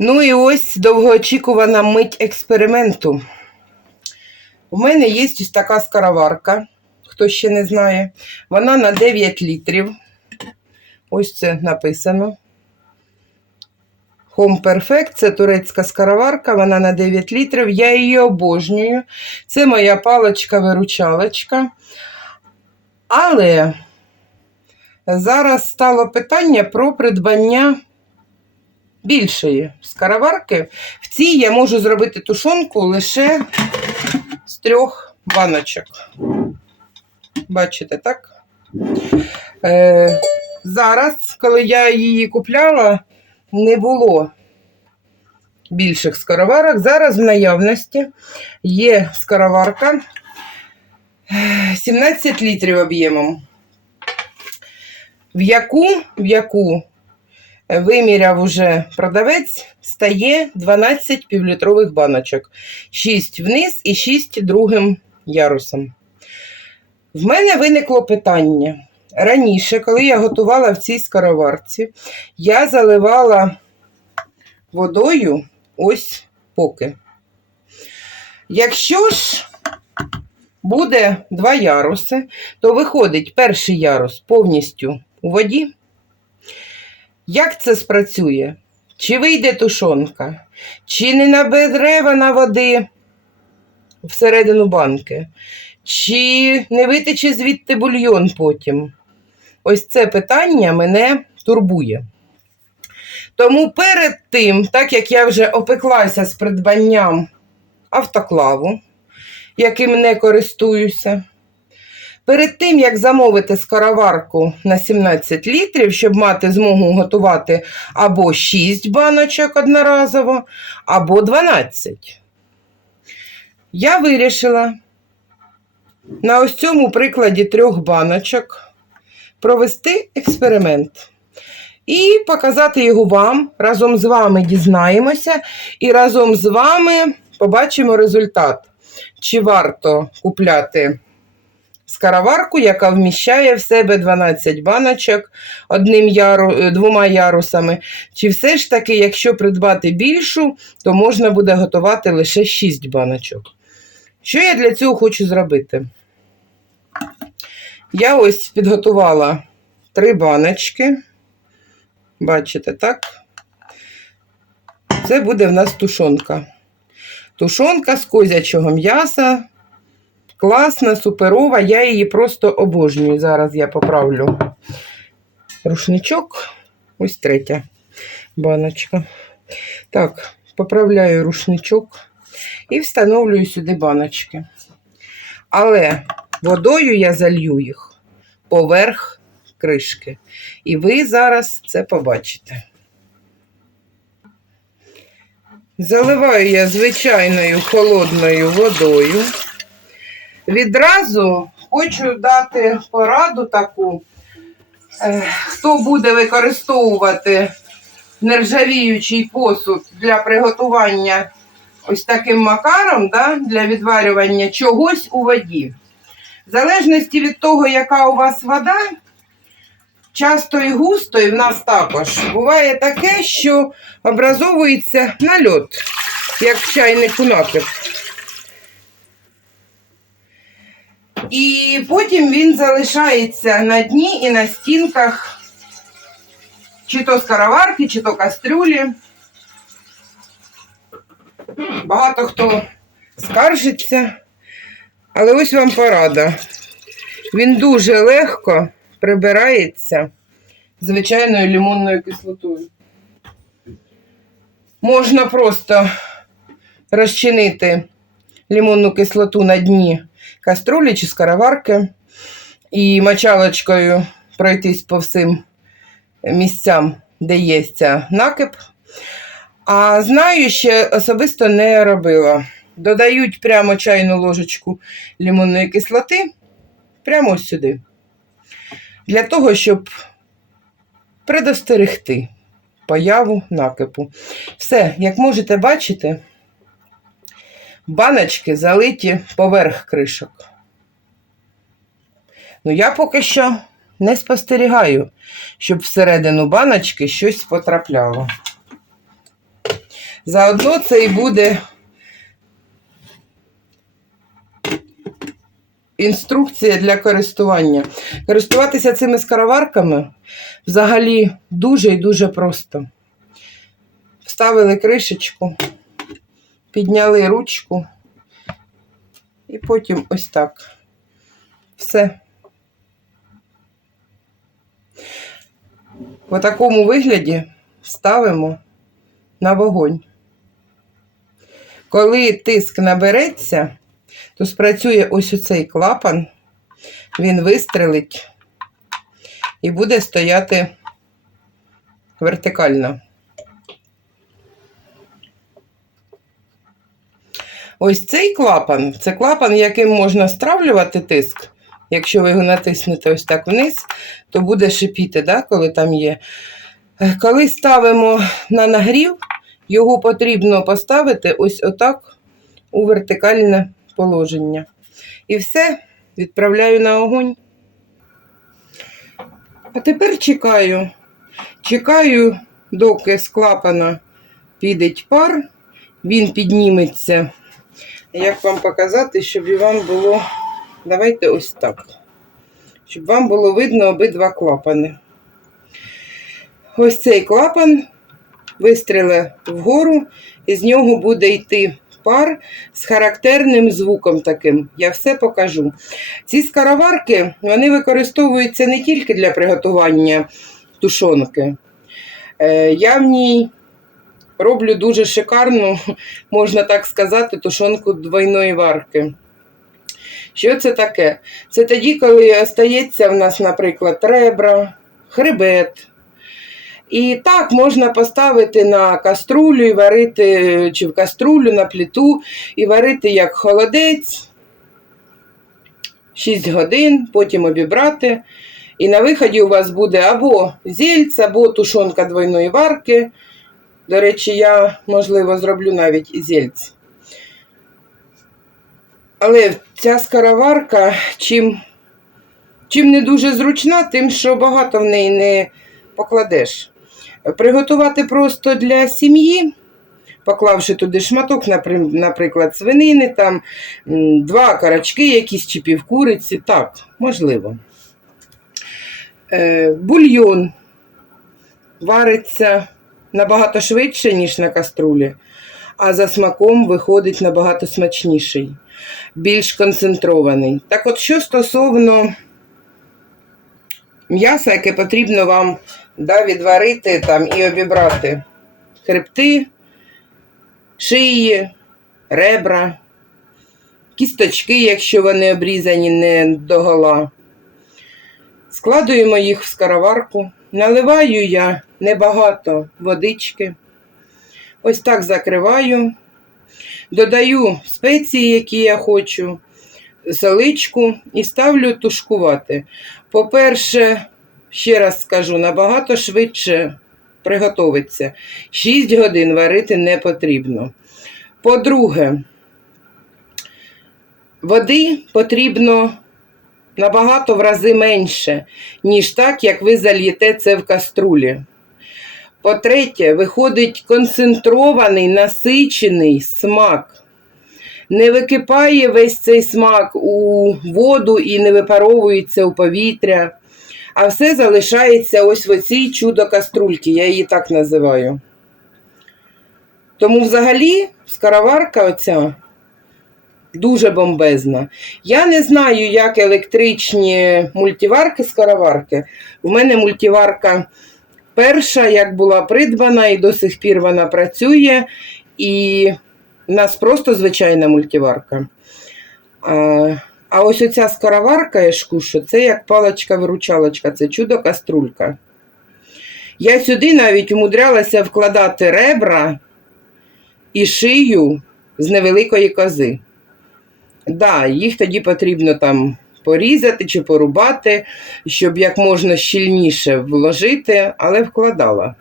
Ну і ось довгоочікувана мить експерименту. У мене є ось така скароварка, хто ще не знає. Вона на 9 літрів. Ось це написано. Home Perfect це турецька скароварка, вона на 9 літрів. Я її обожнюю. Це моя паличка-виручалочка. Але зараз стало питання про придбання більшої скароварки. В цій я можу зробити тушонку лише з трьох баночок. Бачите, так? Е, зараз, коли я її купляла, не було більших скороварок. Зараз в наявності є скороварка е, 17 літрів об'ємом, в яку, в яку виміряв уже продавець, стає 12 півлітрових баночок. 6 вниз і 6 другим ярусом. В мене виникло питання. Раніше, коли я готувала в цій скороварці, я заливала водою ось поки. Якщо ж буде два яруси, то виходить перший ярус повністю у воді. Як це спрацює? Чи вийде тушонка? Чи не набере вона води всередину банки? Чи не витече звідти бульйон потім? Ось це питання мене турбує. Тому перед тим, так як я вже опеклася з придбанням автоклаву, яким не користуюся, Перед тим, як замовити скороварку на 17 літрів, щоб мати змогу готувати або 6 баночок одноразово, або 12, я вирішила на ось цьому прикладі трьох баночок провести експеримент і показати його вам. Разом з вами дізнаємося, і разом з вами побачимо результат, чи варто купляти скароварку, яка вміщає в себе 12 баночок одним яру, е, двома ярусами. Чи все ж таки, якщо придбати більшу, то можна буде готувати лише 6 баночок. Що я для цього хочу зробити? Я ось підготувала три баночки. Бачите, так? Це буде в нас тушонка. Тушонка з козячого м'яса. Класна, суперова, я її просто обожнюю. Зараз я поправлю рушничок. Ось третя баночка. Так, поправляю рушничок і встановлюю сюди баночки. Але водою я залью їх поверх кришки. І ви зараз це побачите. Заливаю я звичайною холодною водою. Відразу хочу дати пораду таку, е, хто буде використовувати нержавіючий посуд для приготування ось таким макаром, да, для відварювання чогось у воді. В залежності від того, яка у вас вода, часто і густо, і в нас також буває таке, що образовується нальот, як в чайнику накип. І потім він залишається на дні і на стінках, чи то скароварки, чи то кастрюлі. Багато хто скаржиться, але ось вам порада. Він дуже легко прибирається звичайною лимонною кислотою. Можна просто розчинити лимонну кислоту на дні каструлі чи скороварки і мочалочкою пройтись по всім місцям, де є ця накип. А знаю, ще особисто не робила. Додають прямо чайну ложечку лимонної кислоти, прямо сюди. Для того, щоб предостерегти появу накипу. Все, як можете бачити, баночки залиті поверх кришок. Ну, я поки що не спостерігаю, щоб всередину баночки щось потрапляло. Заодно це і буде інструкція для користування. Користуватися цими скороварками взагалі дуже і дуже просто. Вставили кришечку, підняли ручку і потім ось так. Все. В такому вигляді ставимо на вогонь. Коли тиск набереться, то спрацює ось оцей клапан, він вистрелить і буде стояти вертикально. Ось цей клапан це клапан, яким можна стравлювати тиск. Якщо ви його натиснете ось так вниз, то буде шипіти, да, коли там є. Коли ставимо на нагрів, його потрібно поставити ось отак у вертикальне положення. І все, відправляю на огонь. А тепер чекаю. Чекаю, доки з клапана піде пар, він підніметься. Як вам показати, щоб вам було. Давайте ось так. Щоб вам було видно обидва клапани. Ось цей клапан вистріле вгору, і з нього буде йти пар з характерним звуком таким. Я все покажу. Ці скороварки вони використовуються не тільки для приготування тушонки. Е, Я в ній роблю дуже шикарну, можна так сказати, тушонку двойної варки. Що це таке? Це тоді, коли остається в нас, наприклад, ребра, хребет. І так можна поставити на каструлю і варити, чи в каструлю на плиту, і варити як холодець 6 годин, потім обібрати. І на виході у вас буде або зільць, або тушонка двойної варки. До речі, я, можливо, зроблю навіть зільць. Але ця скороварка, чим, чим не дуже зручна, тим, що багато в неї не покладеш. Приготувати просто для сім'ї, поклавши туди шматок, наприклад, свинини, там, два карачки, якісь чи півкуриці, так, можливо. Е, бульйон вариться набагато швидше, ніж на каструлі, а за смаком виходить набагато смачніший, більш концентрований. Так от, що стосовно м'яса, яке потрібно вам да, відварити там, і обібрати хребти, шиї, ребра, кісточки, якщо вони обрізані не догола. Складуємо їх в скороварку. Наливаю я небагато водички. Ось так закриваю. Додаю спеції, які я хочу, соличку і ставлю тушкувати. По-перше, ще раз скажу, набагато швидше приготовиться. 6 годин варити не потрібно. По-друге, води потрібно набагато в рази менше, ніж так, як ви зальєте це в каструлі. По-третє, виходить концентрований, насичений смак. Не википає весь цей смак у воду і не випаровується у повітря, а все залишається ось в оцій чудо-каструльці, я її так називаю. Тому взагалі скороварка оця дуже бомбезна. Я не знаю, як електричні мультиварки скороварки. У мене мультиварка перша, як була придбана, і до сих пір вона працює. І в нас просто звичайна мультиварка. А, ось оця скороварка, я ж кушу, це як паличка-виручалочка, це чудо-каструлька. Я сюди навіть умудрялася вкладати ребра і шию з невеликої кози. Да, їх тоді потрібно там порізати чи порубати, щоб як можна щільніше вложити, але вкладала.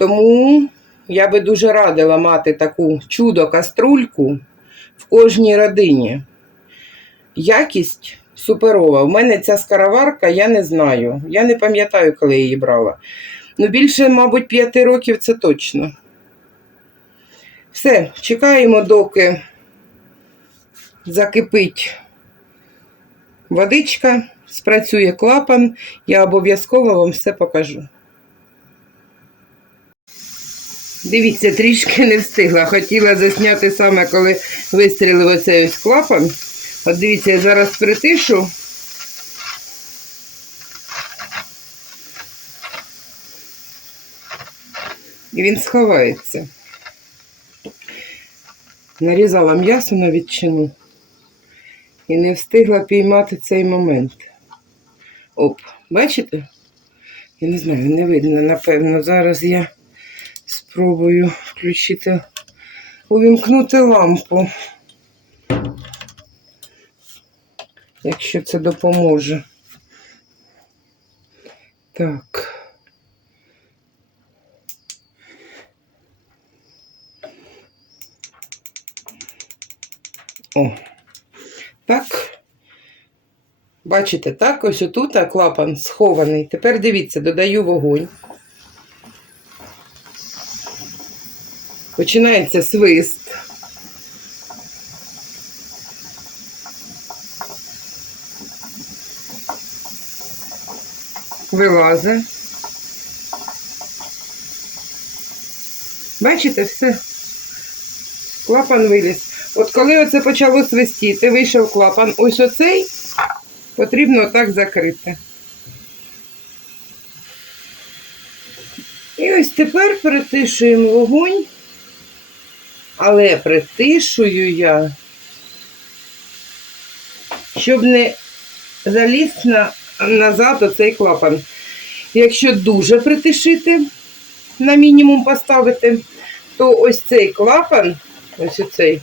Тому я би дуже радила мати таку чудо-каструльку в кожній родині. Якість суперова. У мене ця скароварка, я не знаю. Я не пам'ятаю, коли її брала. Ну, більше, мабуть, п'яти років це точно. Все, чекаємо, доки закипить водичка, спрацює клапан, я обов'язково вам все покажу. Дивіться, трішки не встигла. Хотіла засняти саме, коли вистрілив оцей ось клапан. От дивіться, я зараз притишу. І він сховається. Нарізала м'ясо на відчину і не встигла піймати цей момент. Оп, бачите? Я не знаю, не видно, напевно. Зараз я спробую включити, увімкнути лампу. Якщо це допоможе. Так. О, так. Бачите, так, ось отут клапан схований. Тепер дивіться, додаю вогонь. Починається свист. Вилазить. Бачите, все. Клапан виліз. От коли оце почало свистіти, вийшов клапан, ось оцей потрібно так закрити. І ось тепер притишуємо вогонь, але притишую я, щоб не заліз на, назад оцей клапан. Якщо дуже притишити, на мінімум поставити, то ось цей клапан, ось оцей,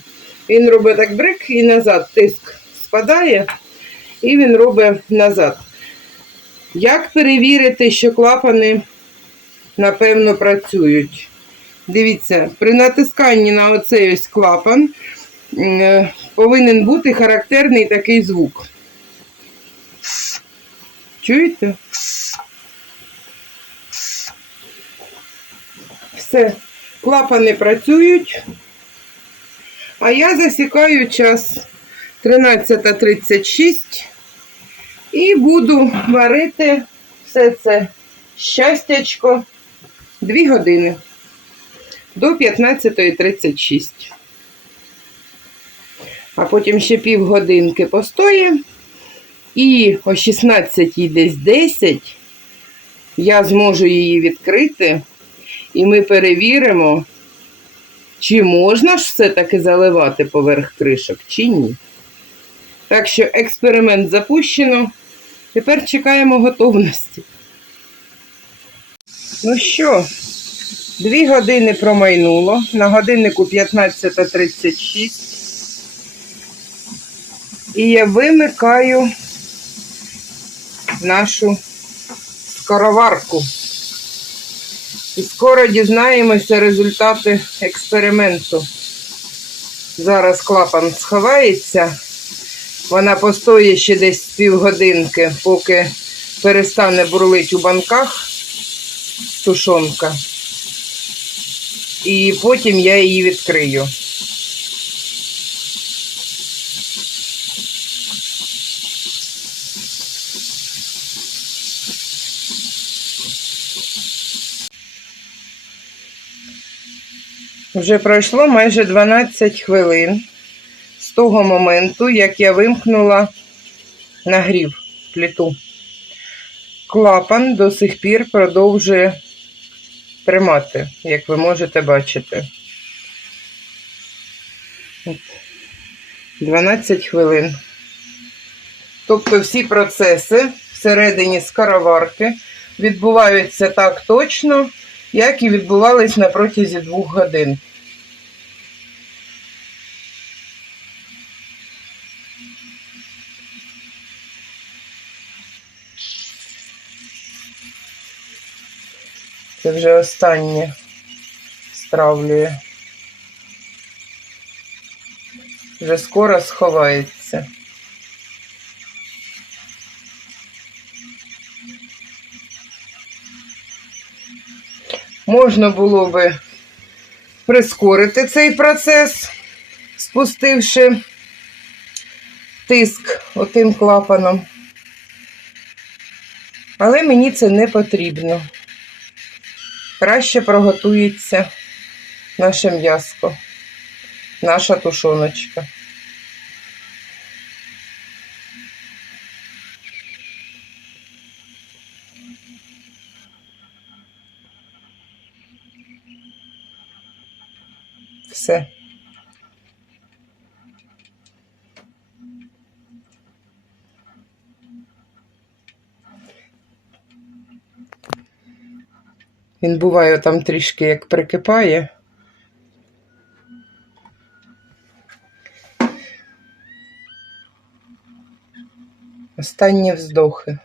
він робить так брик і назад тиск спадає, і він робить назад. Як перевірити, що клапани, напевно, працюють? Дивіться, при натисканні на оцей ось клапан е, повинен бути характерний такий звук. Чуєте? Все, клапани працюють. А я засікаю час 13.36 і буду варити все це щастячко 2 години до 15.36. А потім ще півгодинки постоє. І о 16 десь 10 я зможу її відкрити, і ми перевіримо, чи можна ж все-таки заливати поверх кришок, чи ні. Так що експеримент запущено. Тепер чекаємо готовності. Ну що, дві години промайнуло. На годиннику 15.36. І я вимикаю нашу скороварку. І скоро дізнаємося результати експерименту. Зараз клапан сховається. Вона постоїть ще десь півгодинки, поки перестане бурлить у банках тушонка. І потім я її відкрию. Вже пройшло майже 12 хвилин з того моменту, як я вимкнула нагрів плиту. Клапан до сих пір продовжує тримати, як ви можете бачити. 12 хвилин. Тобто всі процеси всередині скороварки відбуваються так точно, як і відбувались на протязі двох годин. Це вже останнє. стравлює. Вже скоро сховається. Можна було би прискорити цей процес, спустивши тиск отим клапаном. Але мені це не потрібно. Краще проготується наше м'яско, наша тушоночка. Все. Він буває там трішки як прикипає. Останні вздохи.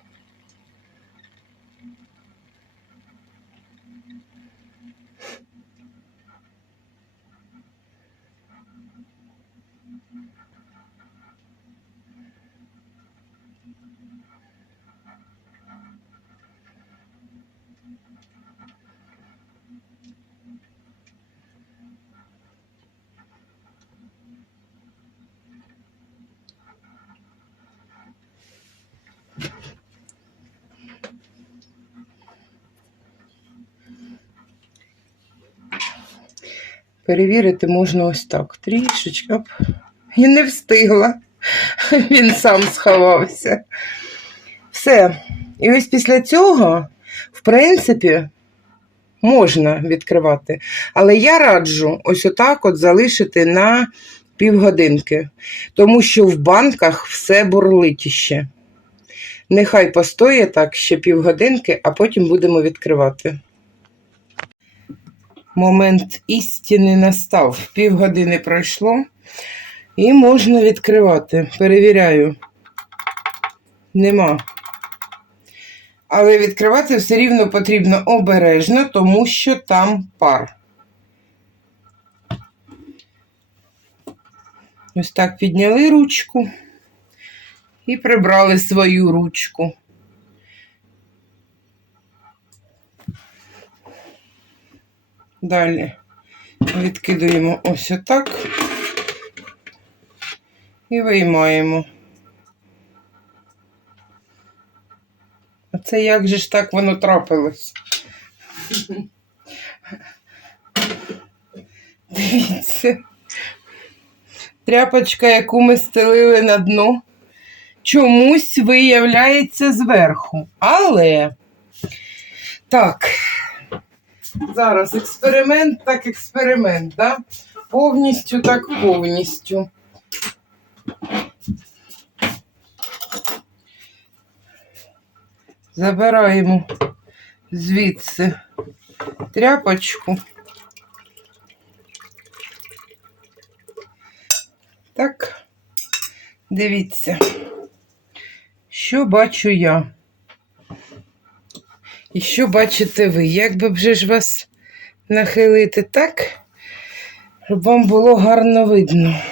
Перевірити можна ось так. Трішечки. Оп. І не встигла. Він сам сховався. Все. І ось після цього, в принципі, можна відкривати. Але я раджу ось отак от залишити на півгодинки, тому що в банках все бурлить. Нехай постоє так ще півгодинки, а потім будемо відкривати. Момент істини настав. Півгодини пройшло і можна відкривати. Перевіряю. Нема. Але відкривати все рівно потрібно обережно, тому що там пар. Ось так підняли ручку і прибрали свою ручку. Далі відкидуємо ось отак і виймаємо. А це як же ж так воно трапилось? Дивіться. Тряпочка, яку ми стелили на дно, чомусь виявляється зверху. Але так, зараз експеримент, так експеримент, да? повністю так повністю. Забираємо звідси тряпочку. Так, дивіться, що бачу я. І що бачите ви? Як би вже ж вас нахилити так, щоб вам було гарно видно.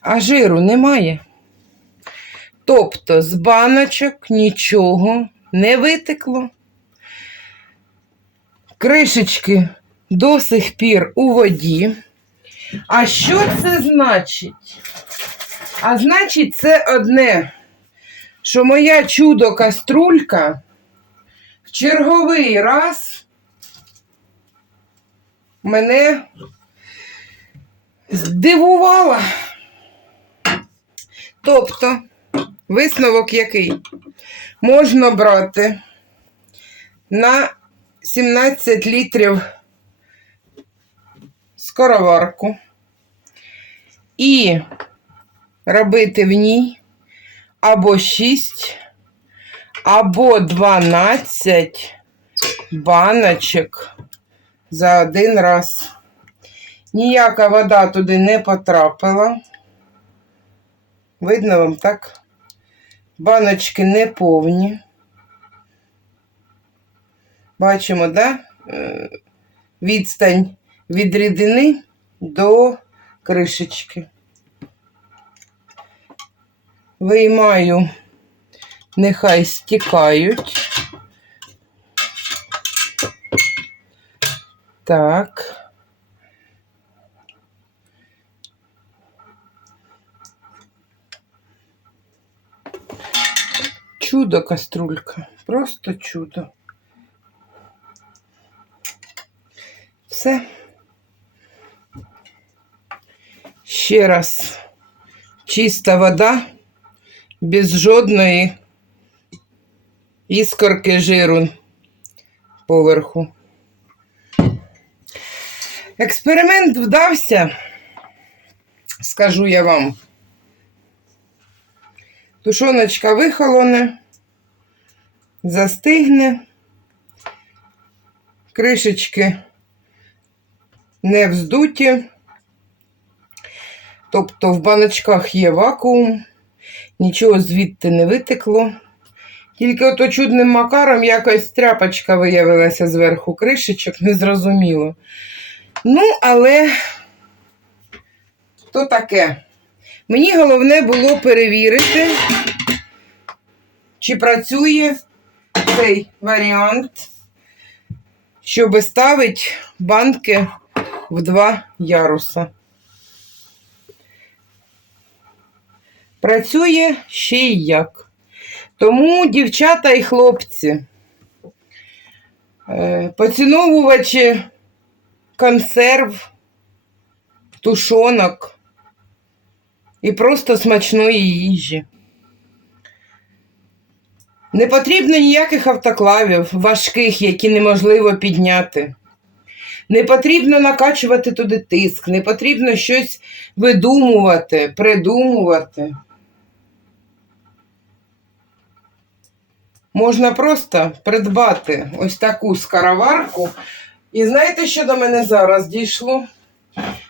А жиру немає. Тобто з баночок нічого не витекло. Кришечки до сих пір у воді. А що це значить? А значить, це одне, що моя чудо-каструлька в черговий раз мене здивувала. Тобто, висновок який? Можна брати на 17 літрів скороварку і робити в ній або 6, або 12 баночок за один раз. Ніяка вода туди не потрапила. Видно вам так? Баночки не повні. Бачимо, да? е, відстань від рідини до кришечки. Виймаю, нехай стікають. Так. Чудо каструлька. Просто чудо. Все. Ще раз. Чиста вода, без жодної іскорки жиру поверху. Експеримент вдався, скажу я вам. Тушоночка вихолоне, застигне, кришечки не вздуті, тобто в баночках є вакуум, нічого звідти не витекло. Тільки ото чудним макаром якось тряпочка виявилася зверху кришечок, незрозуміло. Ну, але то таке. Мені головне було перевірити, чи працює цей варіант, щоб ставити банки в два яруса. Працює ще й як. Тому, дівчата і хлопці, е, поціновувачі консерв, тушонок і просто смачної їжі. Не потрібно ніяких автоклавів, важких, які неможливо підняти. Не потрібно накачувати туди тиск, не потрібно щось видумувати, придумувати. Можна просто придбати ось таку скароварку. І знаєте, що до мене зараз дійшло?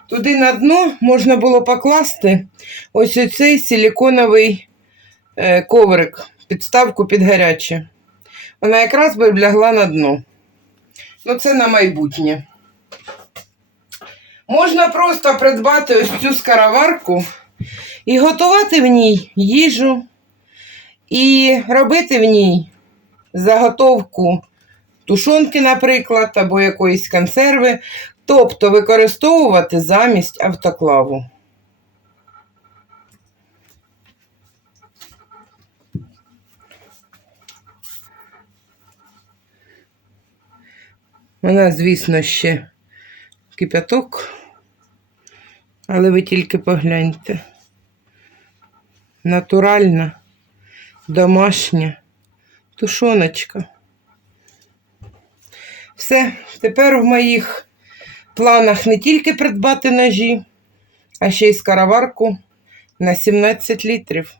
Туди на дно можна було покласти ось оцей силіконовий е, коврик, підставку під гаряче. Вона якраз би лягла на дно. Ну, це на майбутнє. Можна просто придбати ось цю скароварку і готувати в ній їжу, і робити в ній заготовку тушонки, наприклад, або якоїсь консерви, тобто використовувати замість автоклаву. Вона, звісно, ще кипяток, але ви тільки погляньте. Натуральна, домашня тушоночка. Все, тепер в моїх планах не тільки придбати ножі, а ще й скароварку на 17 літрів.